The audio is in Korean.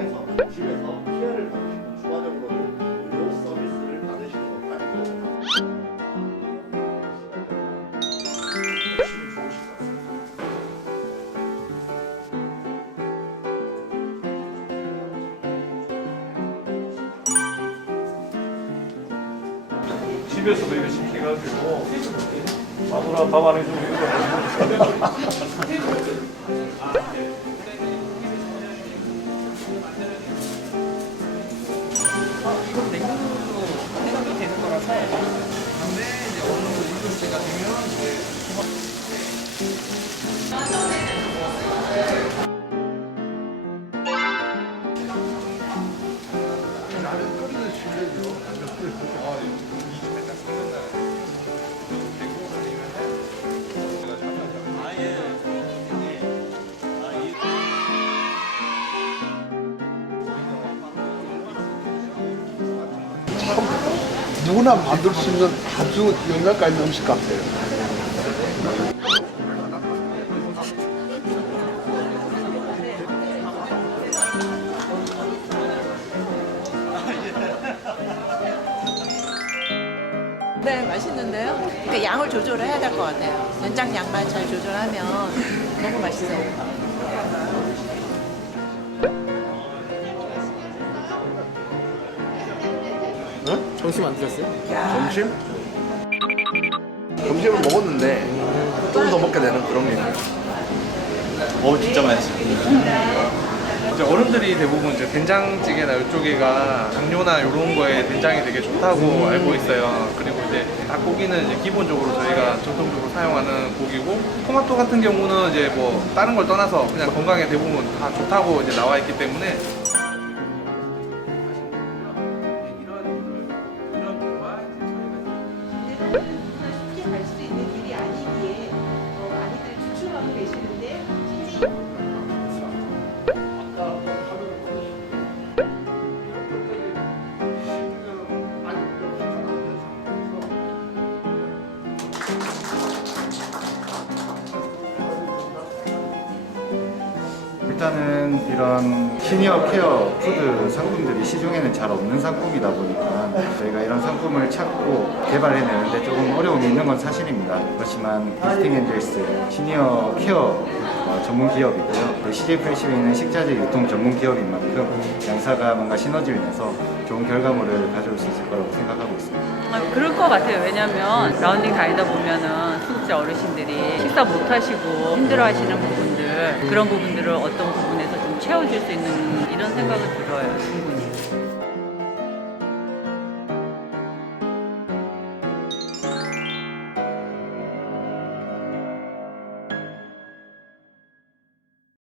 현장에서 집에서 케어를 받으시고 추가적으로는 무료 서비스를 받으시는 것도 아니고 집에서도 이거 시켜가지고 마누라 밥 안 해주면 이거 근데 이제 어느 정도 때가 되면 이제 라면 끓이는 실력이요. 아, 누구나 만들 수 있는 아주 영양가 있는 음식 같아요. 네, 맛있는데요? 그러니까 양을 조절해야 될 것 같아요. 연장 양만 잘 조절하면 너무 맛있어요. 점심 안 드셨어요? 점심? 점심을 먹었는데 좀 더 먹게 되는 그런 게 있네요. 어 진짜 맛있어요. 이제 어른들이 대부분 이제 된장찌개나 이쪽에가 당뇨나 이런 거에 된장이 되게 좋다고 알고 있어요. 그리고 이제 닭고기는 이제 기본적으로 저희가 전통적으로 사용하는 고기고 토마토 같은 경우는 이제 뭐 다른 걸 떠나서 그냥 건강에 대부분 다 좋다고 이제 나와 있기 때문에 쉽 일단은 이런 시니어 케어 푸드 상품들이 시중에는 잘 없는 상품이다 보니까 저희가 이런 상품을 찾고 개발해내는데 조금 어려움이 있는 건 사실입니다. 그렇지만 비스팅 엔젤스 시니어 케어 어, 전문 기업이고요. 그 CJ80에 있는 식자재 유통 전문 기업인 만큼 양사가 뭔가 시너지를 내서 좋은 결과물을 가져올 수 있을 거라고 생각하고 있습니다. 아, 그럴 것 같아요. 왜냐면 라운딩 다니다 보면은 소득자 어르신들이 식사 못 하시고 힘들어 하시는 부분들, 부분들을 그런 부분들을 어떤 부분에서 좀 채워줄 수 있는 이런 생각을 들어요 충분히.